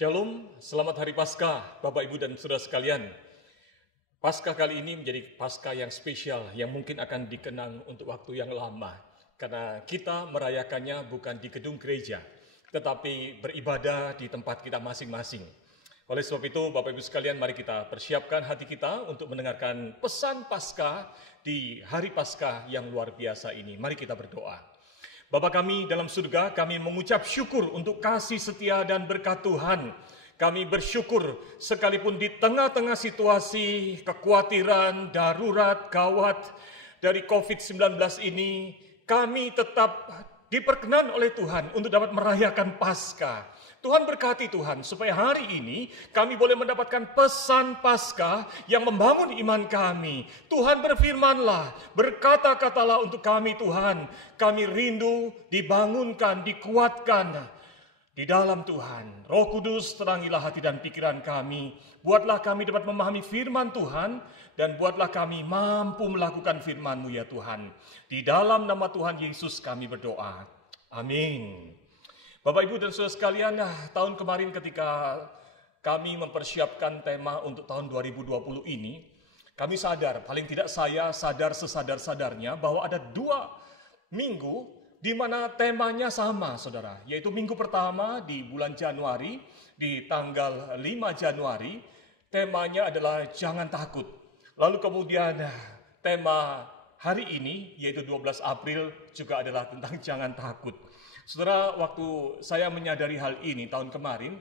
Shalom, selamat Hari Paskah, Bapak Ibu dan Saudara sekalian. Paskah kali ini menjadi Paskah yang spesial, yang mungkin akan dikenang untuk waktu yang lama. Karena kita merayakannya bukan di gedung gereja, tetapi beribadah di tempat kita masing-masing. Oleh sebab itu, Bapak Ibu sekalian, mari kita persiapkan hati kita untuk mendengarkan pesan Paskah di Hari Paskah yang luar biasa ini. Mari kita berdoa. Bapa kami dalam surga, kami mengucap syukur untuk kasih setia dan berkat Tuhan. Kami bersyukur sekalipun di tengah-tengah situasi kekhawatiran, darurat, gawat dari COVID-19 ini, kami tetap diperkenan oleh Tuhan untuk dapat merayakan Paskah. Tuhan berkati Tuhan, supaya hari ini kami boleh mendapatkan pesan Paskah yang membangun iman kami. Tuhan berfirmanlah, berkata-katalah untuk kami Tuhan. Kami rindu dibangunkan, dikuatkan di dalam Tuhan. Roh Kudus, terangilah hati dan pikiran kami. Buatlah kami dapat memahami firman Tuhan, dan buatlah kami mampu melakukan firman-Mu ya Tuhan. Di dalam nama Tuhan Yesus kami berdoa. Amin. Bapak, Ibu, dan Saudara sekalian, tahun kemarin ketika kami mempersiapkan tema untuk tahun 2020 ini, kami sadar, paling tidak saya sadar sesadar-sadarnya bahwa ada 2 minggu di mana temanya sama, saudara. Yaitu minggu pertama di bulan Januari, di tanggal 5 Januari, temanya adalah jangan takut. Lalu kemudian tema hari ini, yaitu 12 April, juga adalah tentang jangan takut. Saudara, waktu saya menyadari hal ini tahun kemarin,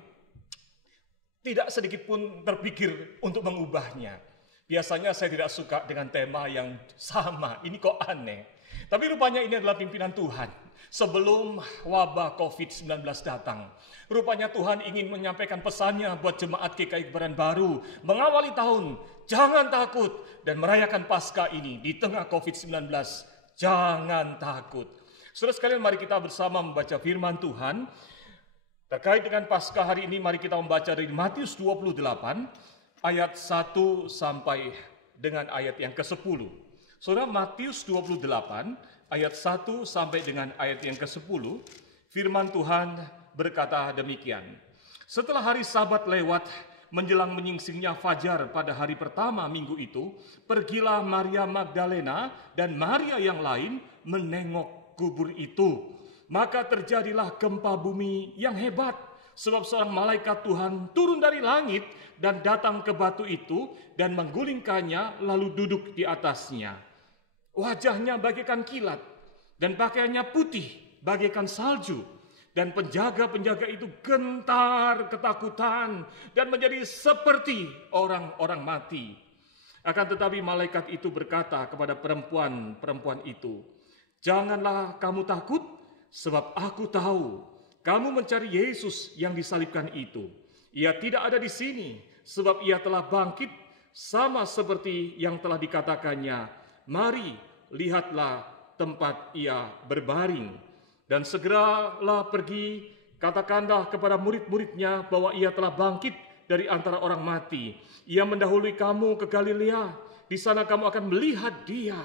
tidak sedikit pun terpikir untuk mengubahnya. Biasanya saya tidak suka dengan tema yang sama, ini kok aneh. Tapi rupanya ini adalah pimpinan Tuhan. Sebelum wabah COVID-19 datang, rupanya Tuhan ingin menyampaikan pesannya buat jemaat GKI Kebaran Baru. Mengawali tahun, jangan takut, dan merayakan Paskah ini di tengah COVID-19, jangan takut. Saudara sekalian, mari kita bersama membaca firman Tuhan. Terkait dengan Paskah hari ini, mari kita membaca dari Matius 28, ayat 1 sampai dengan ayat yang ke-10. Saudara, Matius 28, ayat 1 sampai dengan ayat yang ke-10, firman Tuhan berkata demikian. Setelah hari Sabat lewat, menjelang menyingsingnya fajar pada hari pertama minggu itu, pergilah Maria Magdalena dan Maria yang lain menengok kubur itu. Maka terjadilah gempa bumi yang hebat, sebab seorang malaikat Tuhan turun dari langit dan datang ke batu itu dan menggulingkannya lalu duduk di atasnya. Wajahnya bagaikan kilat dan pakaiannya putih bagaikan salju, dan penjaga-penjaga itu gentar ketakutan dan menjadi seperti orang-orang mati. Akan tetapi malaikat itu berkata kepada perempuan itu, "Janganlah kamu takut, sebab aku tahu kamu mencari Yesus yang disalibkan itu. Ia tidak ada di sini, sebab ia telah bangkit sama seperti yang telah dikatakannya. Mari, lihatlah tempat ia berbaring. Dan segeralah pergi, katakanlah kepada murid-muridnya bahwa ia telah bangkit dari antara orang mati. Ia mendahului kamu ke Galilea, di sana kamu akan melihat dia.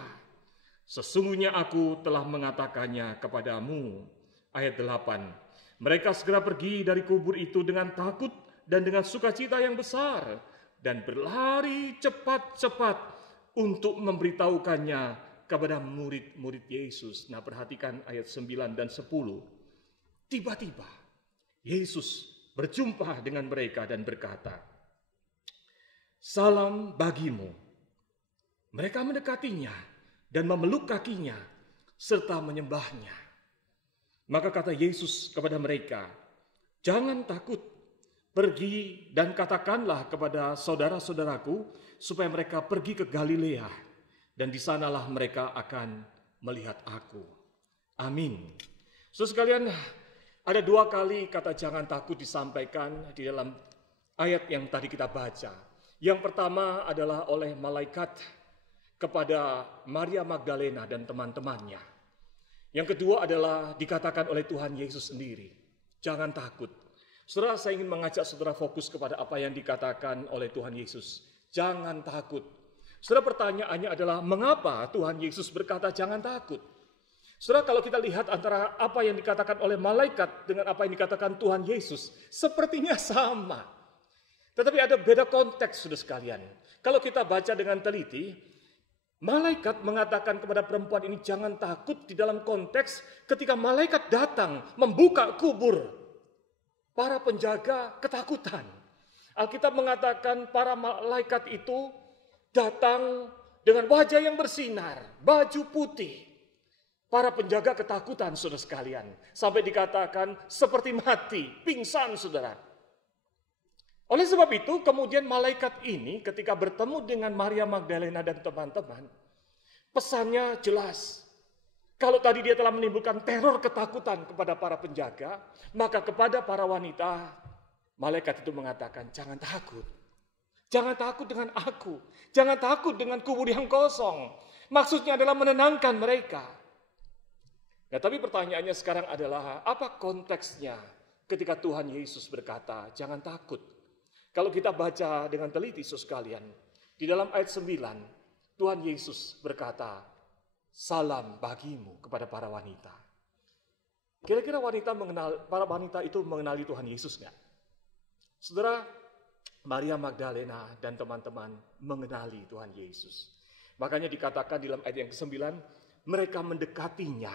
Sesungguhnya aku telah mengatakannya kepadamu." Ayat 8. Mereka segera pergi dari kubur itu dengan takut dan dengan sukacita yang besar, dan berlari cepat-cepat untuk memberitahukannya kepada murid-murid Yesus. Nah, perhatikan ayat 9 dan 10. Tiba-tiba Yesus berjumpa dengan mereka dan berkata, "Salam bagimu." Mereka mendekatinya dan memeluk kakinya, serta menyembahnya. Maka kata Yesus kepada mereka, "Jangan takut, pergi dan katakanlah kepada saudara-saudaraku, supaya mereka pergi ke Galilea, dan di sanalah mereka akan melihat aku." Amin. Saudara sekalian, ada 2 kali kata jangan takut disampaikan di dalam ayat yang tadi kita baca. Yang pertama adalah oleh malaikat kepada Maria Magdalena dan teman-temannya. Yang kedua adalah dikatakan oleh Tuhan Yesus sendiri, jangan takut. Saudara, saya ingin mengajak saudara fokus kepada apa yang dikatakan oleh Tuhan Yesus, jangan takut. Saudara, pertanyaannya adalah mengapa Tuhan Yesus berkata jangan takut? Saudara, kalau kita lihat antara apa yang dikatakan oleh malaikat dengan apa yang dikatakan Tuhan Yesus, sepertinya sama. Tetapi ada beda konteks, saudara sekalian. Kalau kita baca dengan teliti, malaikat mengatakan kepada perempuan ini jangan takut di dalam konteks ketika malaikat datang membuka kubur. Para penjaga ketakutan. Alkitab mengatakan para malaikat itu datang dengan wajah yang bersinar, baju putih. Para penjaga ketakutan, saudara sekalian. Sampai dikatakan seperti mati, pingsan, saudara. Oleh sebab itu, kemudian malaikat ini ketika bertemu dengan Maria Magdalena dan teman-teman, pesannya jelas. Kalau tadi dia telah menimbulkan teror ketakutan kepada para penjaga, maka kepada para wanita, malaikat itu mengatakan, jangan takut. Jangan takut dengan aku. Jangan takut dengan kubur yang kosong. Maksudnya adalah menenangkan mereka. Nah, tapi pertanyaannya sekarang adalah, apa konteksnya ketika Tuhan Yesus berkata, jangan takut. Kalau kita baca dengan teliti, saudara sekalian, di dalam ayat 9, Tuhan Yesus berkata, salam bagimu kepada para wanita. Kira-kira para wanita itu mengenali Tuhan Yesus nggak? Saudara, Maria Magdalena dan teman-teman mengenali Tuhan Yesus. Makanya dikatakan dalam ayat yang ke-9, mereka mendekatinya,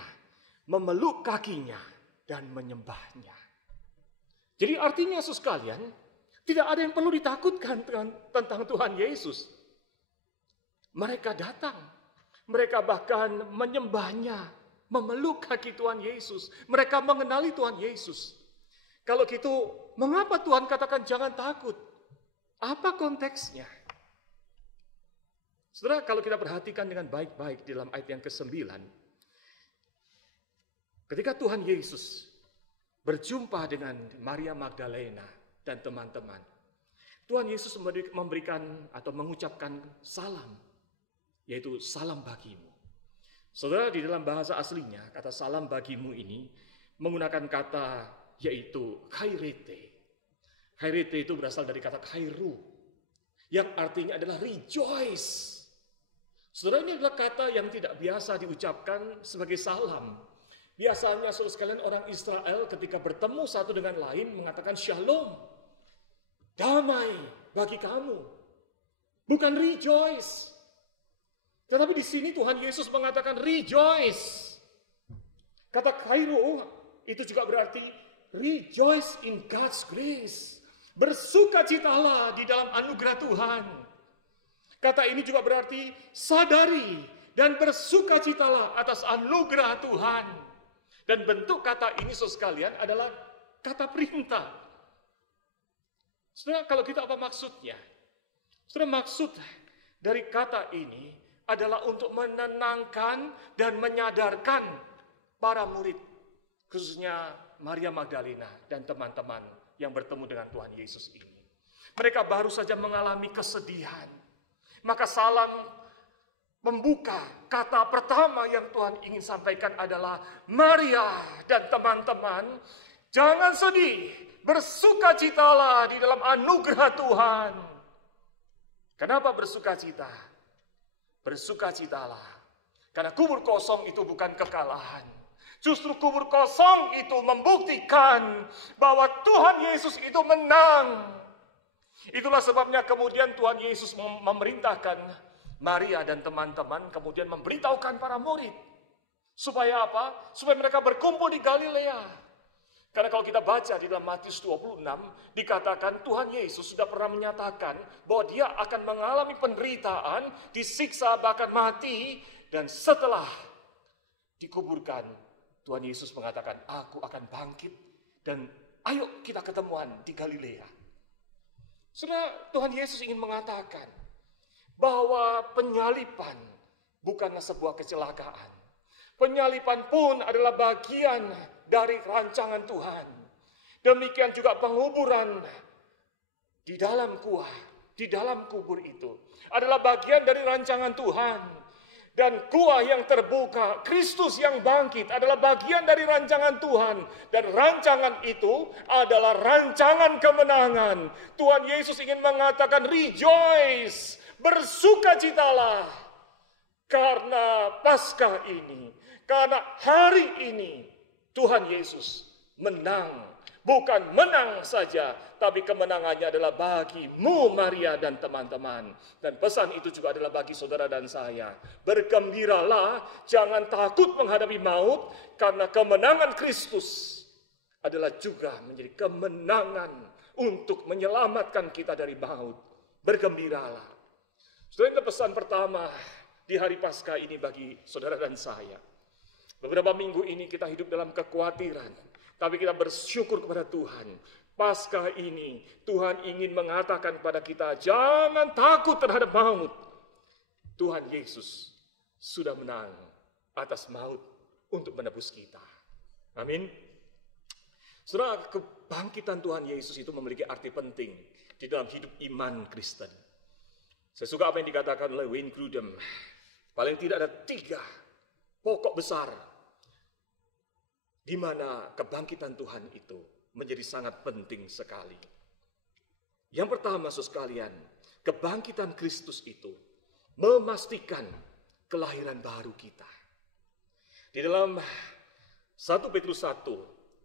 memeluk kakinya, dan menyembahnya. Jadi artinya, saudara sekalian, tidak ada yang perlu ditakutkan tentang Tuhan Yesus. Mereka datang, mereka bahkan menyembahnya, memeluk kaki Tuhan Yesus. Mereka mengenali Tuhan Yesus. Kalau gitu, mengapa Tuhan katakan jangan takut? Apa konteksnya? Saudara, kalau kita perhatikan dengan baik-baik di dalam ayat yang ke-9, ketika Tuhan Yesus berjumpa dengan Maria Magdalena dan teman-teman, Tuhan Yesus memberikan atau mengucapkan salam, yaitu salam bagimu. Saudara, di dalam bahasa aslinya, kata salam bagimu ini menggunakan kata yaitu kairete. Kairete itu berasal dari kata kairu, yang artinya adalah rejoice. Saudara, ini adalah kata yang tidak biasa diucapkan sebagai salam. Biasanya, saudara sekalian, orang Israel ketika bertemu satu dengan lain mengatakan shalom, damai bagi kamu, bukan rejoice. Tetapi di sini Tuhan Yesus mengatakan rejoice. Kata kairu itu juga berarti rejoice in God's grace. Bersukacitalah di dalam anugerah Tuhan. Kata ini juga berarti sadari dan bersukacitalah atas anugerah Tuhan. Dan bentuk kata ini, saudara sekalian, adalah kata perintah. Saudara, kalau kita apa maksudnya? Saudara, maksud dari kata ini adalah untuk menenangkan dan menyadarkan para murid, khususnya Maria Magdalena dan teman-teman yang bertemu dengan Tuhan Yesus ini. Mereka baru saja mengalami kesedihan. Maka salam membuka kata pertama yang Tuhan ingin sampaikan adalah, Maria dan teman-teman, jangan sedih, bersukacitalah di dalam anugerah Tuhan. Kenapa bersukacita? Bersukacitalah karena kubur kosong itu bukan kekalahan. Justru kubur kosong itu membuktikan bahwa Tuhan Yesus itu menang. Itulah sebabnya kemudian Tuhan Yesus memerintahkan Maria dan teman-teman kemudian memberitahukan para murid. Supaya apa? Supaya mereka berkumpul di Galilea. Karena kalau kita baca di dalam Matius 26, dikatakan Tuhan Yesus sudah pernah menyatakan bahwa dia akan mengalami penderitaan, disiksa, bahkan mati. Dan setelah dikuburkan, Tuhan Yesus mengatakan, aku akan bangkit dan ayo kita ketemuan di Galilea. Saudara, Tuhan Yesus ingin mengatakan bahwa penyaliban bukanlah sebuah kecelakaan. Penyaliban pun adalah bagian dari rancangan Tuhan. Demikian juga penguburan di dalam kuah, di dalam kubur itu adalah bagian dari rancangan Tuhan. Dan kuah yang terbuka, Kristus yang bangkit adalah bagian dari rancangan Tuhan. Dan rancangan itu adalah rancangan kemenangan. Tuhan Yesus ingin mengatakan bersukacitalah karena Paskah ini. Karena hari ini Tuhan Yesus menang. Bukan menang saja, tapi kemenangannya adalah bagimu Maria dan teman-teman. Dan pesan itu juga adalah bagi saudara dan saya. Bergembiralah, jangan takut menghadapi maut, karena kemenangan Kristus adalah juga menjadi kemenangan untuk menyelamatkan kita dari maut. Bergembiralah. Saudara, itu pesan pertama di hari Paskah ini bagi saudara dan saya. Beberapa minggu ini kita hidup dalam kekhawatiran, tapi kita bersyukur kepada Tuhan. Paskah ini Tuhan ingin mengatakan kepada kita, jangan takut terhadap maut. Tuhan Yesus sudah menang atas maut untuk menebus kita. Amin. Saudara, kebangkitan Tuhan Yesus itu memiliki arti penting di dalam hidup iman Kristen. Saya suka apa yang dikatakan oleh Wayne Grudem. Paling tidak ada 3 pokok besar di mana kebangkitan Tuhan itu menjadi sangat penting sekali. Yang pertama, saudara sekalian, kebangkitan Kristus itu memastikan kelahiran baru kita. Di dalam 1 Petrus 1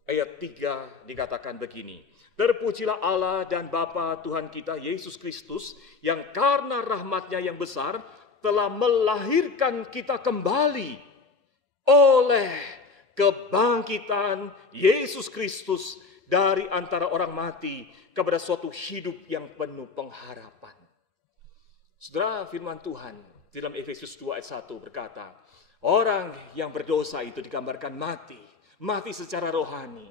ayat 3 dikatakan begini, terpujilah Allah dan Bapa Tuhan kita Yesus Kristus, yang karena rahmat-Nya yang besar telah melahirkan kita kembali oleh kebangkitan Yesus Kristus dari antara orang mati kepada suatu hidup yang penuh pengharapan. Saudara, firman Tuhan di dalam Efesus 2 ayat 1 berkata, orang yang berdosa itu digambarkan mati secara rohani.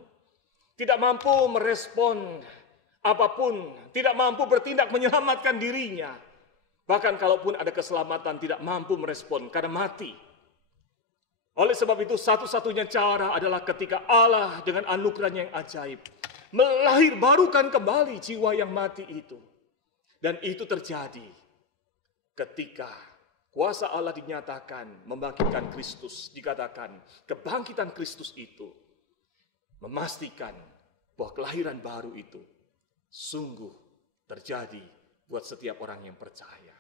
Tidak mampu merespon apapun, tidak mampu bertindak menyelamatkan dirinya. Bahkan kalaupun ada keselamatan tidak mampu merespon karena mati. Oleh sebab itu satu-satunya cara adalah ketika Allah dengan anugerahnya yang ajaib melahir barukan kembali jiwa yang mati itu. Dan itu terjadi ketika kuasa Allah dinyatakan membangkitkan Kristus. Dikatakan kebangkitan Kristus itu memastikan bahwa kelahiran baru itu sungguh terjadi buat setiap orang yang percaya.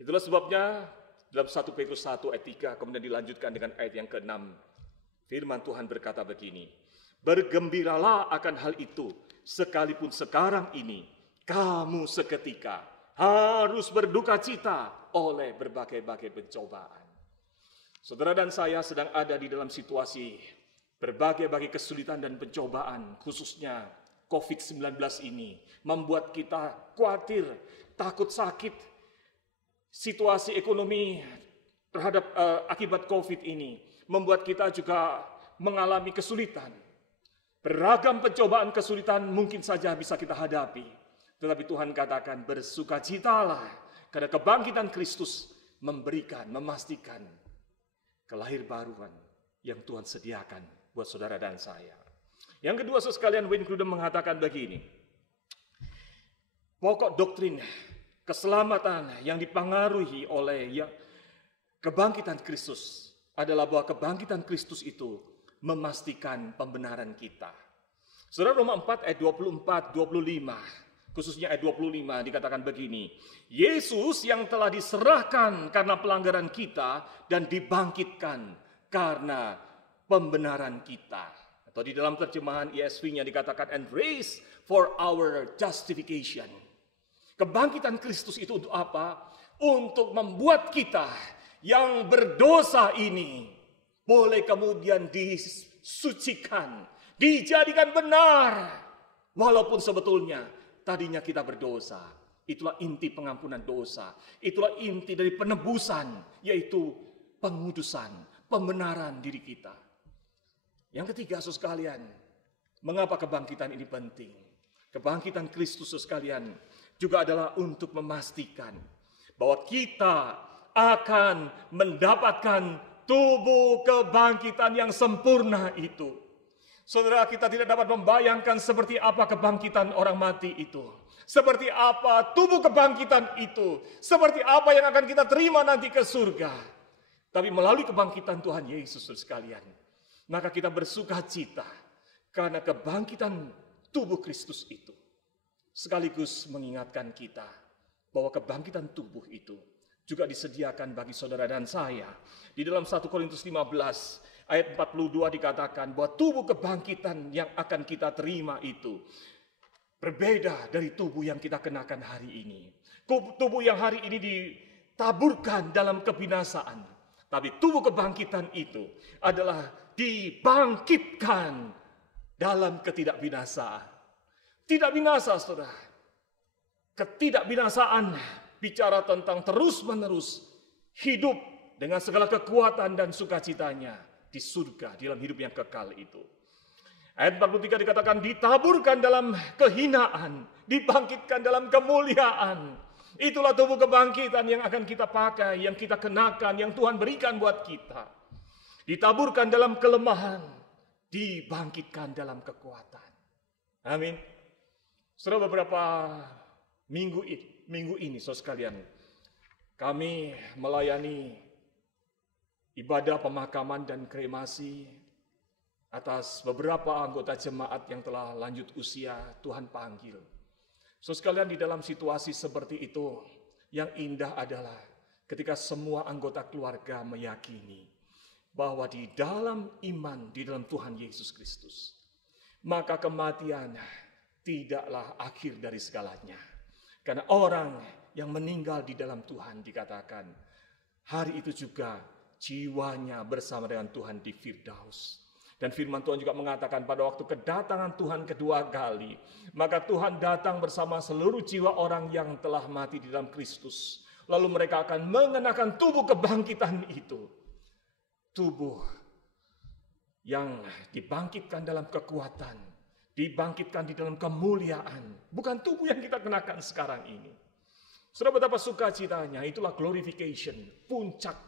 Itulah sebabnya dalam 1 Petrus 1 ayat 3 kemudian dilanjutkan dengan ayat yang ke-6. Firman Tuhan berkata begini, bergembiralah akan hal itu, sekalipun sekarang ini kamu seketika harus berduka cita oleh berbagai-bagai pencobaan. Saudara dan saya sedang ada di dalam situasi berbagai-bagai kesulitan dan pencobaan, khususnya COVID-19 ini membuat kita khawatir, takut sakit. Situasi ekonomi terhadap akibat COVID ini membuat kita juga mengalami kesulitan. Beragam pencobaan kesulitan mungkin saja bisa kita hadapi. Tetapi Tuhan katakan bersukacitalah karena kebangkitan Kristus memastikan kelahirbaruan yang Tuhan sediakan buat saudara dan saya. Yang kedua, saudara sekalian, Wayne Grudem mengatakan begini, pokok doktrin keselamatan yang dipengaruhi oleh kebangkitan Kristus adalah bahwa kebangkitan Kristus itu memastikan pembenaran kita. Saudara, Roma 4 ayat 24-25, khususnya ayat 25 dikatakan begini, Yesus yang telah diserahkan karena pelanggaran kita dan dibangkitkan karena pembenaran kita. Atau di dalam terjemahan ESV-nya dikatakan and raised for our justification. Kebangkitan Kristus itu untuk apa? Untuk membuat kita yang berdosa ini boleh kemudian disucikan, dijadikan benar. Walaupun sebetulnya tadinya kita berdosa. Itulah inti pengampunan dosa. Itulah inti dari penebusan, yaitu pengudusan, pembenaran diri kita. Yang ketiga, saudara sekalian, mengapa kebangkitan ini penting? Kebangkitan Kristus, saudara sekalian, juga adalah untuk memastikan bahwa kita akan mendapatkan tubuh kebangkitan yang sempurna itu. Saudara, kita tidak dapat membayangkan seperti apa kebangkitan orang mati itu. Seperti apa tubuh kebangkitan itu. Seperti apa yang akan kita terima nanti ke surga. Tapi melalui kebangkitan Tuhan Yesus, saudara sekalian, maka kita bersuka cita karena kebangkitan tubuh Kristus itu. Sekaligus mengingatkan kita bahwa kebangkitan tubuh itu juga disediakan bagi saudara dan saya. Di dalam 1 Korintus 15 ayat 42 dikatakan bahwa tubuh kebangkitan yang akan kita terima itu berbeda dari tubuh yang kita kenakan hari ini. Tubuh yang hari ini ditaburkan dalam kebinasaan. Tapi tubuh kebangkitan itu adalah dibangkitkan dalam ketidakbinasaan. Tidak binasa, saudara. Ketidakbinasaan bicara tentang terus-menerus hidup dengan segala kekuatan dan sukacitanya di surga, di dalam hidup yang kekal itu. Ayat 43 dikatakan ditaburkan dalam kehinaan, dibangkitkan dalam kemuliaan. Itulah tubuh kebangkitan yang akan kita pakai, yang kita kenakan, yang Tuhan berikan buat kita. Ditaburkan dalam kelemahan, dibangkitkan dalam kekuatan. Amin. Setelah beberapa minggu ini, saudara sekalian, kami melayani ibadah pemakaman dan kremasi atas beberapa anggota jemaat yang telah lanjut usia Tuhan panggil. Saudara sekalian, di dalam situasi seperti itu, yang indah adalah ketika semua anggota keluarga meyakini bahwa di dalam iman, di dalam Tuhan Yesus Kristus, maka kematian tidaklah akhir dari segalanya. Karena orang yang meninggal di dalam Tuhan dikatakan, hari itu juga jiwanya bersama dengan Tuhan di Firdaus. Dan firman Tuhan juga mengatakan pada waktu kedatangan Tuhan kedua kali, maka Tuhan datang bersama seluruh jiwa orang yang telah mati di dalam Kristus. Lalu mereka akan mengenakan tubuh kebangkitan itu. Tubuh yang dibangkitkan dalam kekuatan, dibangkitkan di dalam kemuliaan. Bukan tubuh yang kita kenakan sekarang ini. Saudara, betapa sukacitanya, itulah glorification, puncak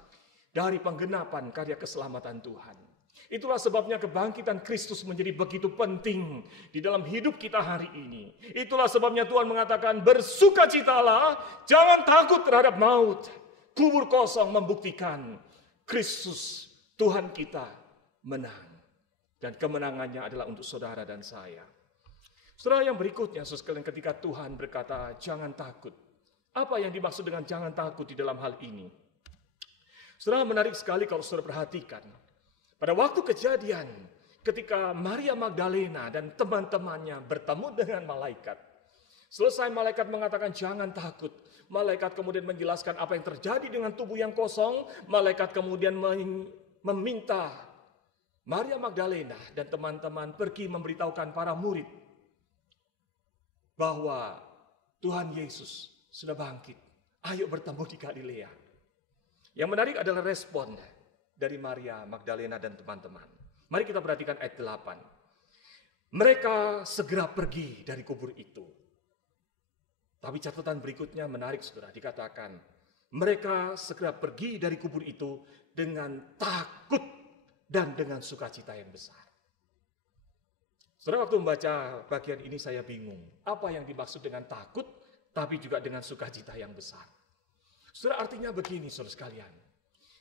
dari penggenapan karya keselamatan Tuhan. Itulah sebabnya kebangkitan Kristus menjadi begitu penting di dalam hidup kita hari ini. Itulah sebabnya Tuhan mengatakan, bersukacitalah, jangan takut terhadap maut. Kubur kosong membuktikan Kristus, Tuhan kita, menang. Dan kemenangannya adalah untuk saudara dan saya. Saudara, yang berikutnya, saudara sekalian, ketika Tuhan berkata, jangan takut. Apa yang dimaksud dengan jangan takut di dalam hal ini? Saudara, menarik sekali kalau saudara perhatikan. Pada waktu kejadian, ketika Maria Magdalena dan teman-temannya bertemu dengan malaikat. Selesai malaikat mengatakan jangan takut. Malaikat kemudian menjelaskan apa yang terjadi dengan tubuh yang kosong. Malaikat kemudian meminta Maria Magdalena dan teman-teman pergi memberitahukan para murid bahwa Tuhan Yesus sudah bangkit. Ayo bertemu di Galilea. Yang menarik adalah respon dari Maria Magdalena dan teman-teman. Mari kita perhatikan ayat 8. Mereka segera pergi dari kubur itu. Tapi catatan berikutnya menarik, saudara. Dikatakan, mereka segera pergi dari kubur itu dengan takut dan dengan sukacita yang besar. Saudara, waktu membaca bagian ini saya bingung. Apa yang dimaksud dengan takut, tapi juga dengan sukacita yang besar? Saudara, artinya begini, saudara sekalian.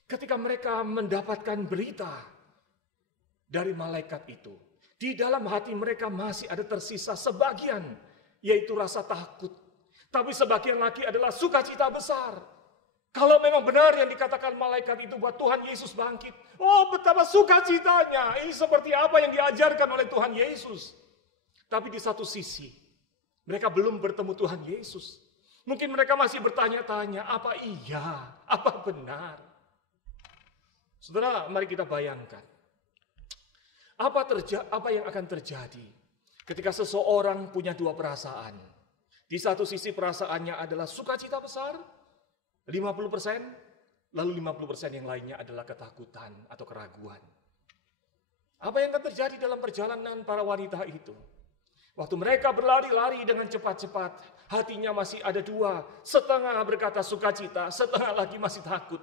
Ketika mereka mendapatkan berita dari malaikat itu, di dalam hati mereka masih ada tersisa sebagian, yaitu rasa takut. Tapi sebagian lagi adalah sukacita besar. Kalau memang benar yang dikatakan malaikat itu buat Tuhan Yesus bangkit. Oh, betapa sukacitanya. Ini seperti apa yang diajarkan oleh Tuhan Yesus. Tapi di satu sisi, mereka belum bertemu Tuhan Yesus. Mungkin mereka masih bertanya-tanya, apa iya, apa benar? Saudara, mari kita bayangkan. Apa yang akan terjadi ketika seseorang punya dua perasaan? Di satu sisi perasaannya adalah sukacita besar, 50%, lalu 50% yang lainnya adalah ketakutan atau keraguan. Apa yang akan terjadi dalam perjalanan para wanita itu? Waktu mereka berlari-lari dengan cepat-cepat, hatinya masih ada dua, setengah berkata sukacita, setengah lagi masih takut.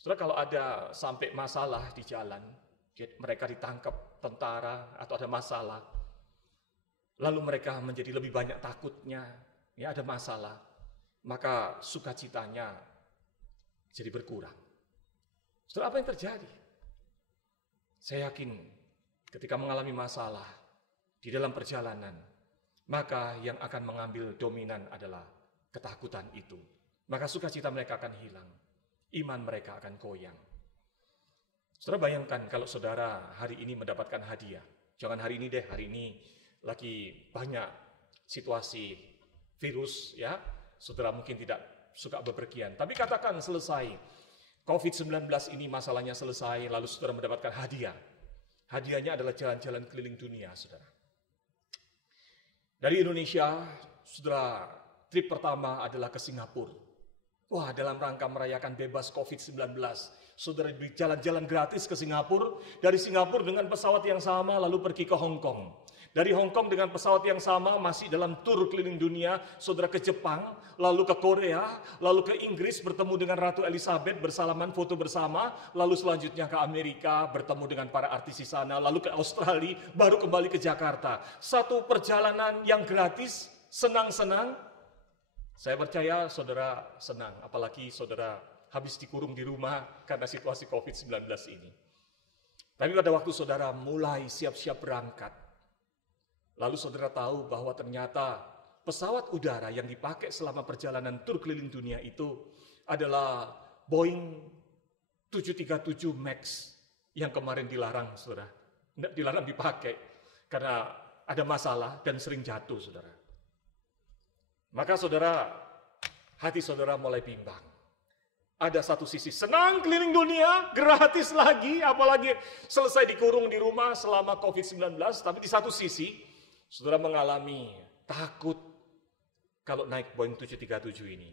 Saudara, kalau ada sampai masalah di jalan, mereka ditangkap tentara atau ada masalah, lalu mereka menjadi lebih banyak takutnya, ya ada masalah, maka sukacitanya jadi berkurang. Saudara, apa yang terjadi? Saya yakin ketika mengalami masalah di dalam perjalanan, maka yang akan mengambil dominan adalah ketakutan itu. maka sukacita mereka akan hilang. Iman mereka akan goyang. Saudara bayangkan kalau saudara hari ini mendapatkan hadiah. Jangan hari ini deh, hari ini lagi banyak situasi virus ya. Saudara mungkin tidak suka bepergian. Tapi katakan selesai. COVID-19 ini masalahnya selesai, lalu saudara mendapatkan hadiah. Hadiahnya adalah jalan-jalan keliling dunia, saudara. Dari Indonesia, saudara, trip pertama adalah ke Singapura. Wah, dalam rangka merayakan bebas COVID-19, saudara di jalan-jalan gratis ke Singapura, dari Singapura dengan pesawat yang sama lalu pergi ke Hong Kong. Dari Hong Kong dengan pesawat yang sama masih dalam tur keliling dunia, saudara ke Jepang, lalu ke Korea, lalu ke Inggris bertemu dengan Ratu Elizabeth bersalaman foto bersama, lalu selanjutnya ke Amerika bertemu dengan para artis di sana, lalu ke Australia, baru kembali ke Jakarta. Satu perjalanan yang gratis, senang-senang. Saya percaya saudara senang, apalagi saudara habis dikurung di rumah karena situasi COVID-19 ini. Tapi pada waktu saudara mulai siap-siap berangkat, lalu saudara tahu bahwa ternyata pesawat udara yang dipakai selama perjalanan tur keliling dunia itu adalah Boeing 737 MAX yang kemarin dilarang, saudara. Tidak dilarang dipakai karena ada masalah dan sering jatuh, saudara. Maka saudara, hati saudara mulai bimbang. Ada satu sisi senang keliling dunia, gratis lagi, apalagi selesai dikurung di rumah selama COVID-19. Tapi di satu sisi, saudara mengalami takut kalau naik Boeing 737 ini.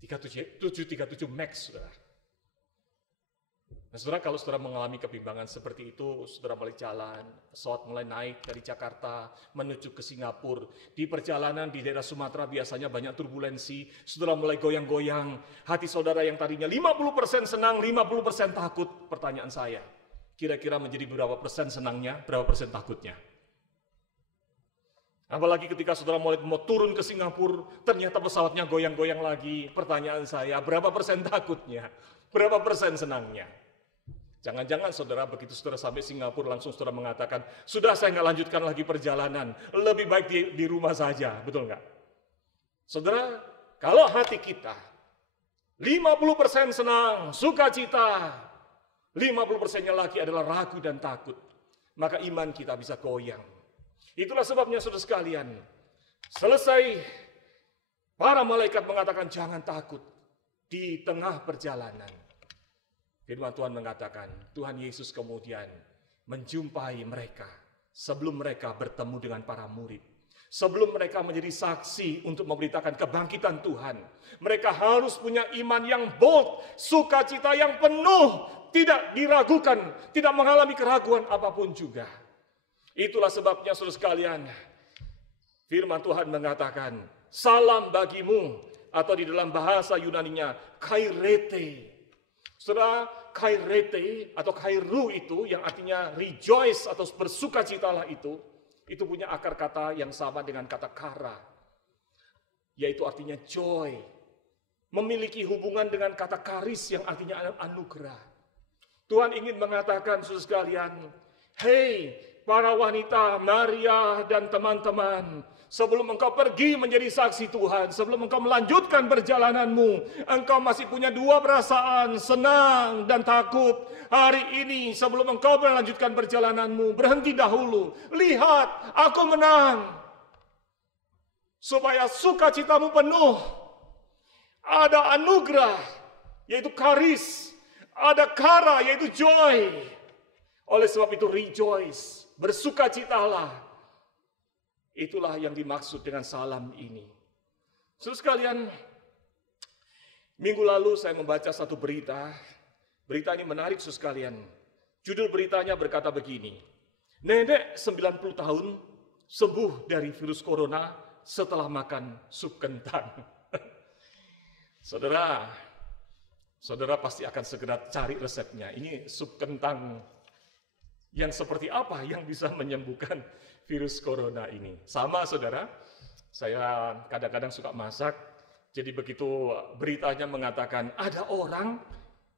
737 MAX, saudara. Nah, saudara, kalau saudara mengalami kebimbangan seperti itu, saudara mulai jalan, pesawat mulai naik dari Jakarta menuju ke Singapura. Di perjalanan di daerah Sumatera biasanya banyak turbulensi, saudara mulai goyang-goyang. Hati saudara yang tadinya 50% senang, 50% takut. Pertanyaan saya, kira-kira menjadi berapa persen senangnya, berapa persen takutnya? Apalagi ketika saudara mulai mau turun ke Singapura, ternyata pesawatnya goyang-goyang lagi. Pertanyaan saya, berapa persen takutnya? Berapa persen senangnya? Jangan-jangan saudara begitu saudara sampai Singapura langsung saudara mengatakan, sudah saya nggak lanjutkan lagi perjalanan, lebih baik di rumah saja, betul nggak? Saudara, kalau hati kita 50% senang, sukacita, 50%-nya lagi adalah ragu dan takut, maka iman kita bisa goyang. Itulah sebabnya saudara sekalian, selesai para malaikat mengatakan jangan takut di tengah perjalanan. Firman Tuhan mengatakan, Tuhan Yesus kemudian menjumpai mereka sebelum mereka bertemu dengan para murid. Sebelum mereka menjadi saksi untuk memberitakan kebangkitan Tuhan. Mereka harus punya iman yang bold, sukacita yang penuh, tidak diragukan, tidak mengalami keraguan apapun juga. Itulah sebabnya saudara sekalian, firman Tuhan mengatakan, salam bagimu, atau di dalam bahasa Yunaninya, kairete. Saudara, kairete atau kairu itu yang artinya rejoice atau bersukacitalah itu punya akar kata yang sama dengan kata kara, yaitu artinya joy. Memiliki hubungan dengan kata karis yang artinya anugerah. Tuhan ingin mengatakan saudara sekalian, hei para wanita, Maria dan teman-teman, sebelum engkau pergi menjadi saksi Tuhan, sebelum engkau melanjutkan perjalananmu, engkau masih punya dua perasaan, senang dan takut. Hari ini sebelum engkau melanjutkan perjalananmu, berhenti dahulu. Lihat, aku menang. Supaya sukacitamu penuh. Ada anugerah, yaitu karis. Ada kara, yaitu joy. Oleh sebab itu rejoice, bersukacitalah. Itulah yang dimaksud dengan salam ini. Saudara sekalian, minggu lalu saya membaca satu berita. Berita ini menarik saudara sekalian. Judul beritanya berkata begini. Nenek 90 tahun sembuh dari virus corona setelah makan sup kentang. Saudara pasti akan segera cari resepnya. Ini sup kentang yang seperti apa yang bisa menyembuhkan virus corona ini. Sama saudara, saya kadang-kadang suka masak, jadi begitu beritanya mengatakan ada orang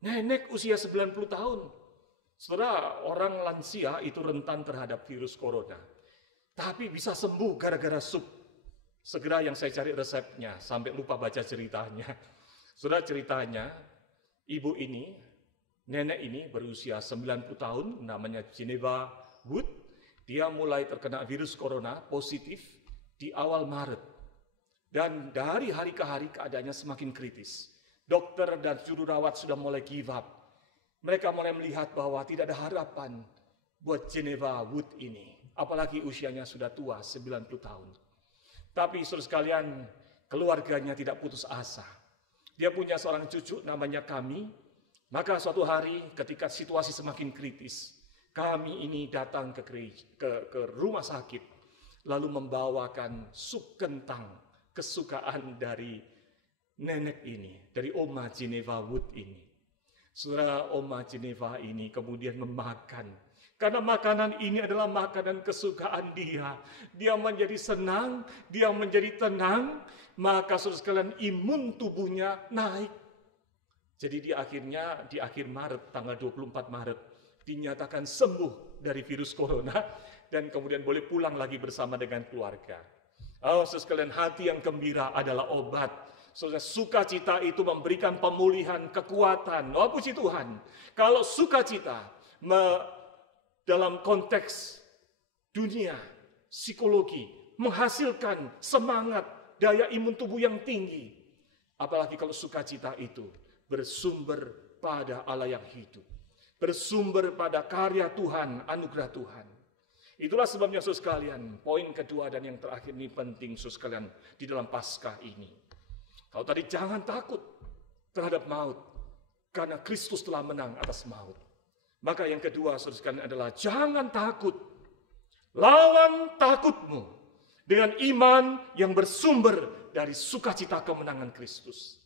nenek usia 90 tahun. Saudara, orang lansia itu rentan terhadap virus corona. Tapi bisa sembuh gara-gara sup. Segera yang saya cari resepnya, sampai lupa baca ceritanya. Sudah ceritanya, ibu ini, nenek ini berusia 90 tahun, namanya Geneva Wood. Dia mulai terkena virus corona positif di awal Maret. Dan dari hari ke hari keadaannya semakin kritis. Dokter dan juru rawat sudah mulai give up. Mereka mulai melihat bahwa tidak ada harapan buat Geneva Wood ini. Apalagi usianya sudah tua, 90 tahun. Tapi saudara sekalian, keluarganya tidak putus asa. Dia punya seorang cucu namanya Kami. Maka suatu hari ketika situasi semakin kritis, Kami ini datang ke rumah sakit. Lalu membawakan sup kentang kesukaan dari nenek ini, dari Oma Geneva Wood ini. Saudara, Oma Geneva ini kemudian memakan. Karena makanan ini adalah makanan kesukaan dia. Dia menjadi senang, dia menjadi tenang, maka saudara sekalian imun tubuhnya naik. Jadi di akhir Maret, tanggal 24 Maret, dinyatakan sembuh dari virus corona dan kemudian boleh pulang lagi bersama dengan keluarga. Oh, saudara sekalian, hati yang gembira adalah obat. Saudara, sukacita itu memberikan pemulihan, kekuatan. Oh, puji Tuhan. Kalau sukacita dalam konteks dunia, psikologi, menghasilkan semangat, daya imun tubuh yang tinggi. Apalagi kalau sukacita itu bersumber pada Allah yang hidup. Bersumber pada karya Tuhan, anugerah Tuhan. Itulah sebabnya saudara sekalian, poin kedua dan yang terakhir ini penting saudara sekalian di dalam Paskah ini. Kalau tadi jangan takut terhadap maut, karena Kristus telah menang atas maut. Maka yang kedua saudara sekalian adalah jangan takut. Lawan takutmu dengan iman yang bersumber dari sukacita kemenangan Kristus.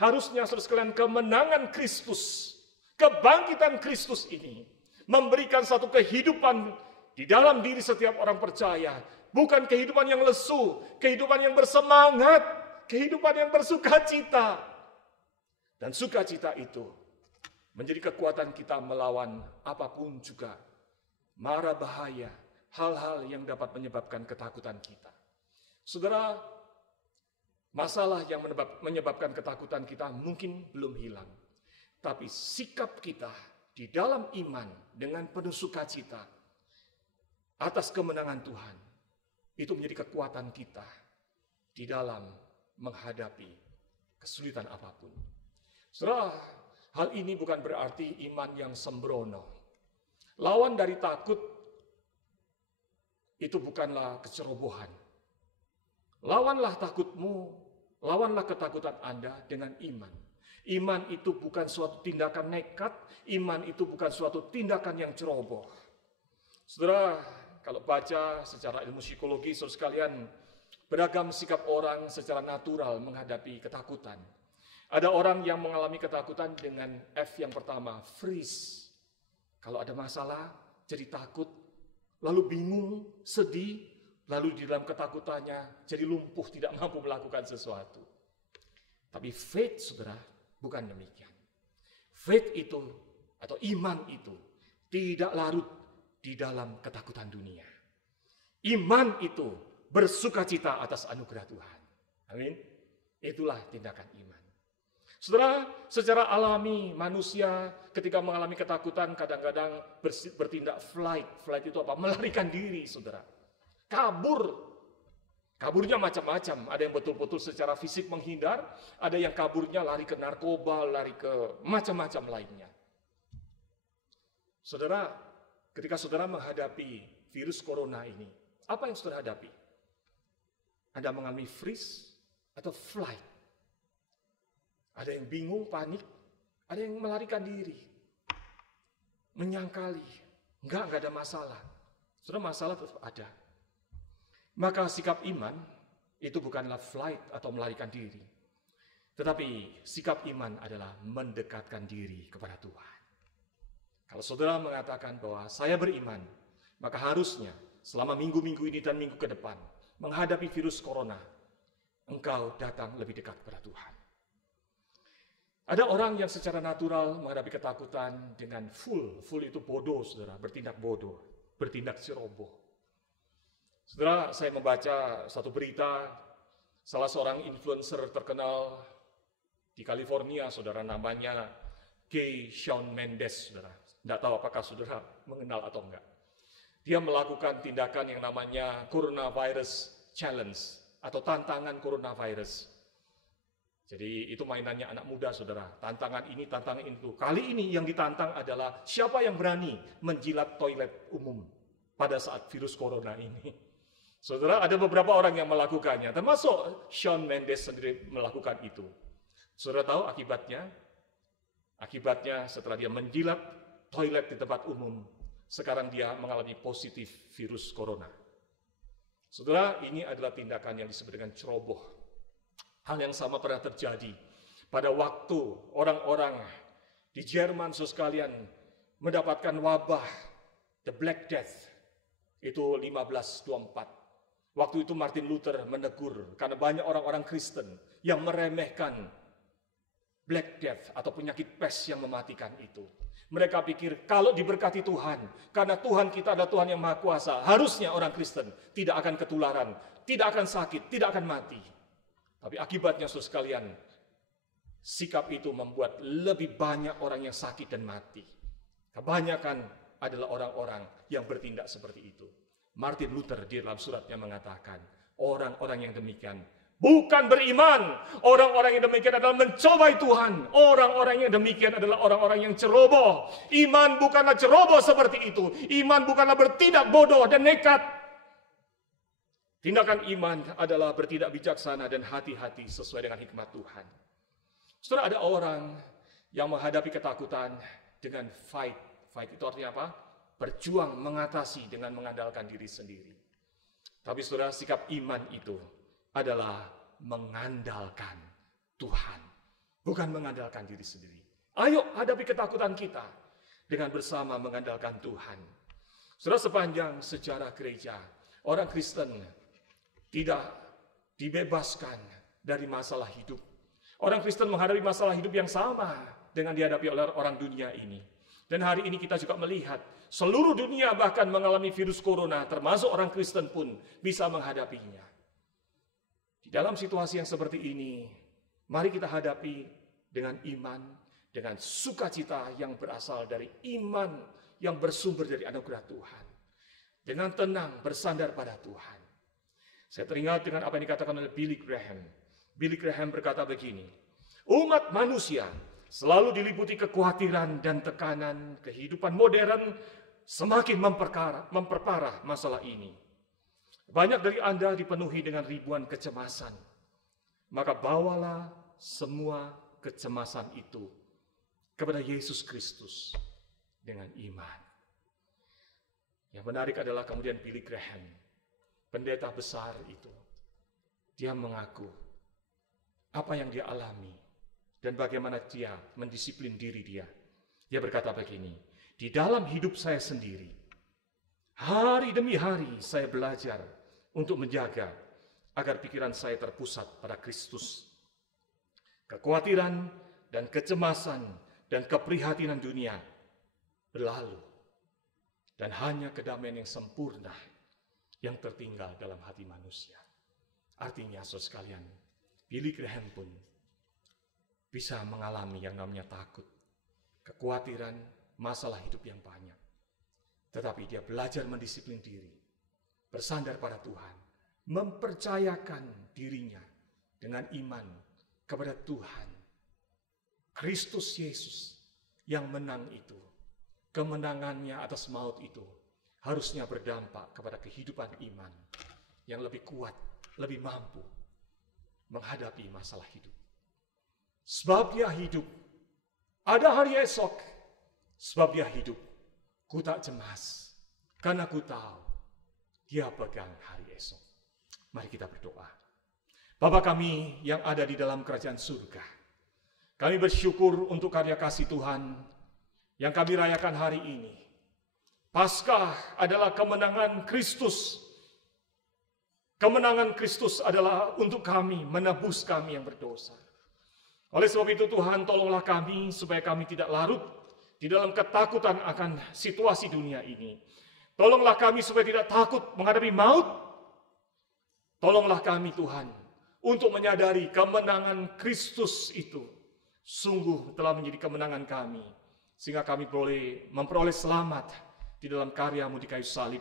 Harusnya saudara sekalian kemenangan Kristus, kebangkitan Kristus ini memberikan satu kehidupan di dalam diri setiap orang percaya. Bukan kehidupan yang lesu, kehidupan yang bersemangat, kehidupan yang bersukacita. Dan sukacita itu menjadi kekuatan kita melawan apapun juga, mara bahaya, hal-hal yang dapat menyebabkan ketakutan kita. Saudara, masalah yang menyebabkan ketakutan kita mungkin belum hilang. Tapi sikap kita di dalam iman dengan penuh sukacita atas kemenangan Tuhan, itu menjadi kekuatan kita di dalam menghadapi kesulitan apapun. Saudara, hal ini bukan berarti iman yang sembrono. Lawan dari takut itu bukanlah kecerobohan. Lawanlah takutmu, lawanlah ketakutan Anda dengan iman. Iman itu bukan suatu tindakan nekat, iman itu bukan suatu tindakan yang ceroboh. Saudara, kalau baca secara ilmu psikologi, saudara sekalian, beragam sikap orang secara natural menghadapi ketakutan. Ada orang yang mengalami ketakutan dengan F yang pertama, freeze. Kalau ada masalah, jadi takut, lalu bingung, sedih, lalu di dalam ketakutannya jadi lumpuh, tidak mampu melakukan sesuatu. Tapi faith, saudara, bukan demikian. Faith itu, atau iman itu, tidak larut di dalam ketakutan dunia. Iman itu bersukacita atas anugerah Tuhan. Amin. Itulah tindakan iman. Saudara, secara alami manusia ketika mengalami ketakutan kadang-kadang bertindak flight. Flight itu apa? Melarikan diri, saudara. Kabur. Kaburnya macam-macam. Ada yang betul-betul secara fisik menghindar, ada yang kaburnya lari ke narkoba, lari ke macam-macam lainnya. Saudara, ketika saudara menghadapi virus corona ini, apa yang saudara hadapi? Anda mengalami freeze atau flight? Ada yang bingung, panik, ada yang melarikan diri, menyangkali, enggak ada masalah. Saudara, masalah tetap ada. Maka sikap iman itu bukanlah flight atau melarikan diri. Tetapi sikap iman adalah mendekatkan diri kepada Tuhan. Kalau saudara mengatakan bahwa saya beriman, maka harusnya selama minggu-minggu ini dan minggu ke depan, menghadapi virus corona, engkau datang lebih dekat kepada Tuhan. Ada orang yang secara natural menghadapi ketakutan dengan full itu bodoh, saudara, bertindak bodoh, bertindak ceroboh. Saudara, saya membaca satu berita Salah seorang influencer terkenal di California, saudara, namanya Gay Shawn Mendes, saudara. Tidak tahu apakah saudara mengenal atau enggak. Dia melakukan tindakan yang namanya Coronavirus Challenge atau tantangan coronavirus. Jadi itu mainannya anak muda, saudara. Tantangan ini, tantangan itu. Kali ini yang ditantang adalah siapa yang berani menjilat toilet umum pada saat virus corona ini. Saudara, ada beberapa orang yang melakukannya, termasuk Shawn Mendes sendiri melakukan itu. Saudara tahu akibatnya? Akibatnya setelah dia menjilat toilet di tempat umum, sekarang dia mengalami positif virus corona. Saudara, ini adalah tindakan yang disebut dengan ceroboh. Hal yang sama pernah terjadi pada waktu orang-orang di Jerman, saudara sekalian, mendapatkan wabah the Black Death, itu 1524. Waktu itu Martin Luther menegur karena banyak orang-orang Kristen yang meremehkan Black Death atau penyakit pes yang mematikan itu. Mereka pikir kalau diberkati Tuhan, karena Tuhan kita adalah Tuhan yang Maha Kuasa, harusnya orang Kristen tidak akan ketularan, tidak akan sakit, tidak akan mati. Tapi akibatnya, saudara sekalian, sikap itu membuat lebih banyak orang yang sakit dan mati. Kebanyakan adalah orang-orang yang bertindak seperti itu. Martin Luther di dalam suratnya mengatakan, orang-orang yang demikian bukan beriman. Orang-orang yang demikian adalah mencobai Tuhan. Orang-orang yang demikian adalah orang-orang yang ceroboh. Iman bukanlah ceroboh seperti itu. Iman bukanlah bertindak bodoh dan nekat. Tindakan iman adalah bertindak bijaksana dan hati-hati sesuai dengan hikmat Tuhan. Saudara, ada orang yang menghadapi ketakutan dengan fight. Fight itu artinya apa? Berjuang, mengatasi dengan mengandalkan diri sendiri. Tapi saudara, sikap iman itu adalah mengandalkan Tuhan, bukan mengandalkan diri sendiri. Ayo hadapi ketakutan kita dengan bersama mengandalkan Tuhan. Saudara, sepanjang sejarah gereja, orang Kristen tidak dibebaskan dari masalah hidup. Orang Kristen menghadapi masalah hidup yang sama dengan dihadapi oleh orang dunia ini. Dan hari ini kita juga melihat seluruh dunia bahkan mengalami virus corona, termasuk orang Kristen pun bisa menghadapinya. Di dalam situasi yang seperti ini, mari kita hadapi dengan iman, dengan sukacita yang berasal dari iman yang bersumber dari anugerah Tuhan. Dengan tenang bersandar pada Tuhan. Saya teringat dengan apa yang dikatakan oleh Billy Graham. Billy Graham berkata begini, umat manusia selalu diliputi kekhawatiran dan tekanan kehidupan modern semakin memperparah masalah ini. Banyak dari Anda dipenuhi dengan ribuan kecemasan. Maka bawalah semua kecemasan itu kepada Yesus Kristus dengan iman. Yang menarik adalah kemudian Billy Graham, pendeta besar itu, dia mengaku apa yang dia alami dan bagaimana dia mendisiplin diri dia. Dia berkata begini, di dalam hidup saya sendiri, hari demi hari saya belajar untuk menjaga agar pikiran saya terpusat pada Kristus. Kekhawatiran dan kecemasan dan keprihatinan dunia berlalu dan hanya kedamaian yang sempurna yang tertinggal dalam hati manusia. Artinya, saudara sekalian, Billy Graham pun bisa mengalami yang namanya takut, kekhawatiran, masalah hidup yang banyak. Tetapi dia belajar mendisiplin diri, bersandar pada Tuhan, mempercayakan dirinya dengan iman kepada Tuhan. Kristus Yesus yang menang itu, kemenangannya atas maut itu, harusnya berdampak kepada kehidupan iman yang lebih kuat, lebih mampu menghadapi masalah hidup. Sebab dia hidup, ada hari esok. Sebab dia hidup, ku tak cemas, karena ku tahu dia pegang hari esok. Mari kita berdoa. Bapa kami yang ada di dalam kerajaan surga, kami bersyukur untuk karya kasih Tuhan yang kami rayakan hari ini. Paskah adalah kemenangan Kristus. Kemenangan Kristus adalah untuk kami, menebus kami yang berdosa. Oleh sebab itu Tuhan, tolonglah kami supaya kami tidak larut di dalam ketakutan akan situasi dunia ini. Tolonglah kami supaya tidak takut menghadapi maut. Tolonglah kami Tuhan, untuk menyadari kemenangan Kristus itu sungguh telah menjadi kemenangan kami, sehingga kami boleh memperoleh selamat di dalam karya-Mu di kayu salib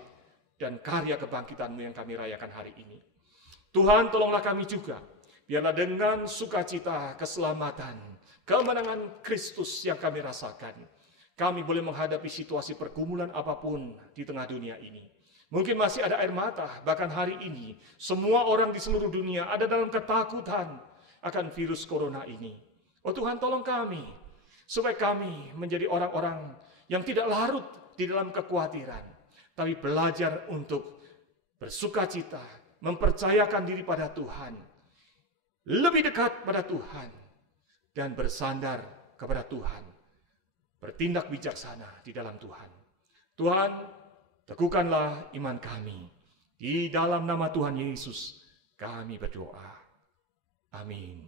dan karya kebangkitan-Mu yang kami rayakan hari ini. Tuhan, tolonglah kami juga, biarlah dengan sukacita, keselamatan, kemenangan Kristus yang kami rasakan, kami boleh menghadapi situasi pergumulan apapun di tengah dunia ini. Mungkin masih ada air mata, bahkan hari ini semua orang di seluruh dunia ada dalam ketakutan akan virus corona ini. Oh Tuhan, tolong kami, supaya kami menjadi orang-orang yang tidak larut di dalam kekhawatiran, tapi belajar untuk bersukacita, mempercayakan diri pada Tuhan, lebih dekat pada Tuhan, dan bersandar kepada Tuhan, bertindak bijaksana di dalam Tuhan. Tuhan, teguhkanlah iman kami. Di dalam nama Tuhan Yesus kami berdoa. Amin.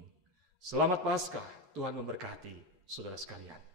Selamat Paskah, Tuhan memberkati saudara sekalian.